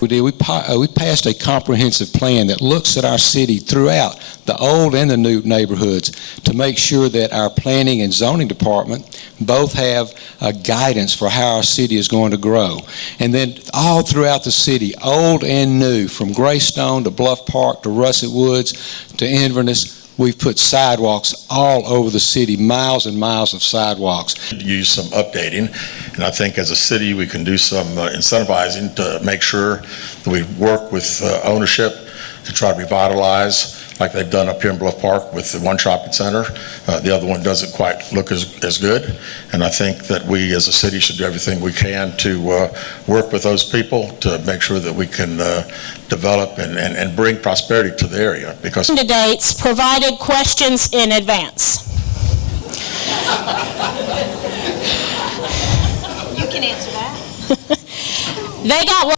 We passed a comprehensive plan that looks at our city throughout the old and the new neighborhoods to make sure that our planning and zoning department both have guidance for how our city is going to grow. And then all throughout the city, old and new, from Greystone to Bluff Park to Russet Woods to Inverness, we've put sidewalks all over the city, miles and miles of sidewalks. Use some updating, and I think as a city we can do some incentivizing to make sure that we work with ownership to try to revitalize, like they've done up here in Bluff Park with the one shopping center. The other one doesn't quite look as good, and I think that we as a city should do everything we can to work with those people to make sure that we can develop and bring prosperity to the area. Because candidates provided questions in advance. You can answer that. They got